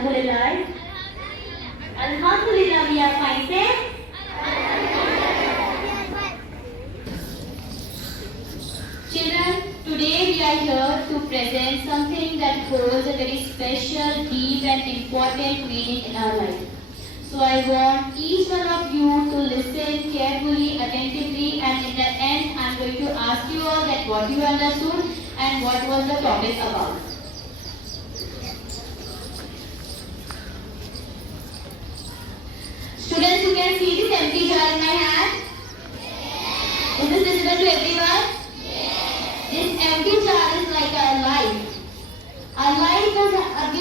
Alhamdulillah. Alhamdulillah, we are fine. Say. Children, today we are here to present something that holds a very special, deep and important meaning in our life. So I want each one of you to listen carefully, attentively, and in the end I am going to ask you all that what you understood and what was the topic about. Students, you can see this empty jar in my hand. Is this visible to everyone? This empty jar is like our life. Our life is Allah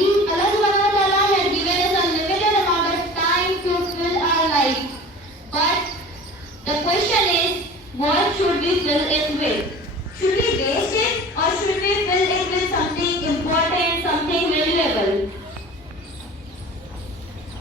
Subhanahu wa Ta'ala had given us a limited amount of time to fill our life. But the question is, what should we fill it with? Should we waste it or should we fill it with something important, something valuable?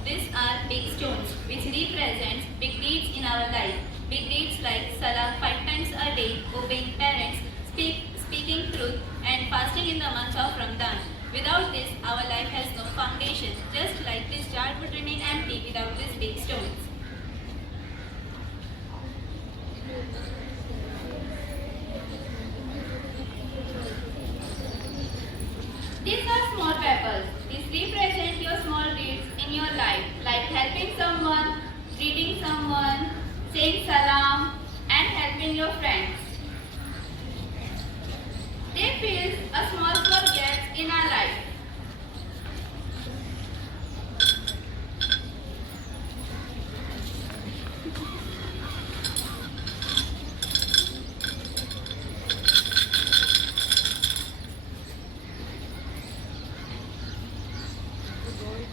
These are big stones which represent big deeds in our life. Big deeds like Salah 5 times a day, obeying parents, speaking truth and fasting in the month of Ramadan. Without this, our life has no foundation, just like this jar would remain empty without these big stones. These are small peppers. These represent your small deeds in your life, like helping someone, greeting someone, saying salam, and helping your friends. They fill a small gaps in our life.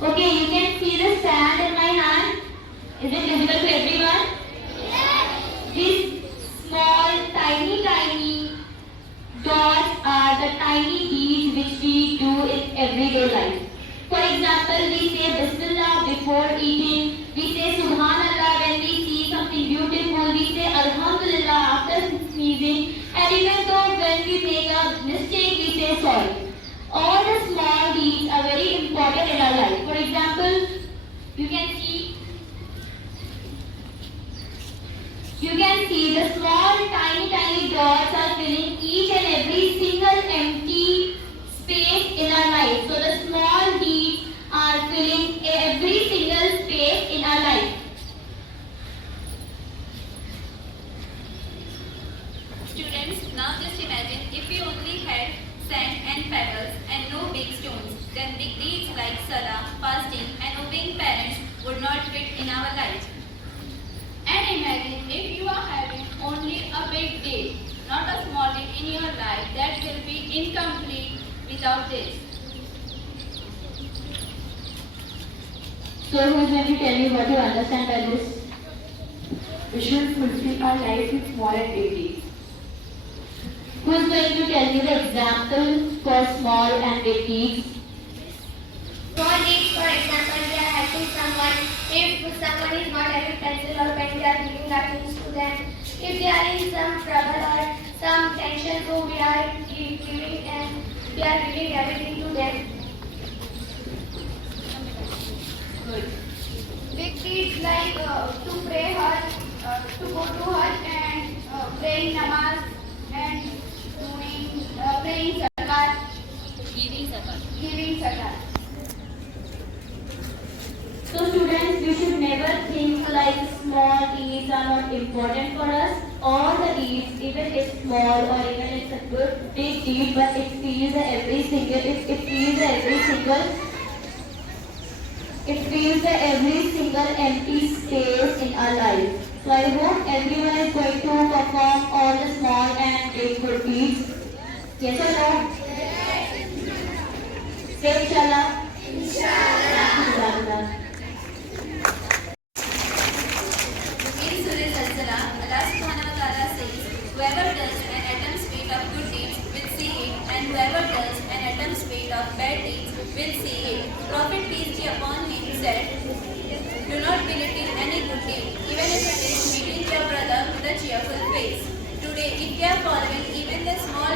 Okay, you can see the sand in my hand. Is it visible to everyone? Yes. These small, tiny dots are the tiny deeds which we do in everyday life. For example, we say Bismillah before eating. We say Subhanallah when we see something beautiful. We say Alhamdulillah after sneezing. And even though when we make a mistake, we say sorry. All the small deeds are very important in our life. For example, you can see the small tiny dots are filling each and every single empty space in our life. So the small deeds are filling every single space in our life. Students, now just imagine if we only had sand and pebbles and no big stones, then big deeds like Salah, fasting and obeying parents would not fit in our life. And imagine if you are having only a big deed, not a small deed in your life, that will be incomplete without this. So who is going to tell me what you understand by this? We should fulfill our life with small and big deeds. Who is going to tell me the example for small and big deeds? Small deeds, for example, we are helping someone. If someone is not having pencil or pen, we are giving our things to them. If they are in some trouble or some tension, so we are giving everything to them. Good. Big deeds like to pray Hajj, to go to Hajj and praying namaz and praying zakat, giving zakat. So students, we should never think like small deeds are not important for us. All the deeds, even if small or even if it's a good big deed, but it fills every single empty space in our life. So I hope everyone is going to perform all the small and big good deeds. Yes or no? Say inshallah. Inshallah. In Surah Al-Zalzala, Allah Subhanahu wa Ta'ala says, whoever does an atom's weight of good deeds will see it, and whoever does an atom's weight of bad deeds will see it. Prophet peace be upon him said, do not belittle any good deed, even if it is meeting your brother with a cheerful face. Today, if they are following even the small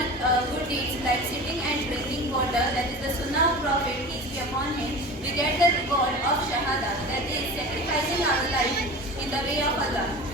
good deeds like sitting and drinking water, that is the sunnah of Prophet peace be upon him, we get the reward of Shahada, that is, sacrificing our life in the way of Allah.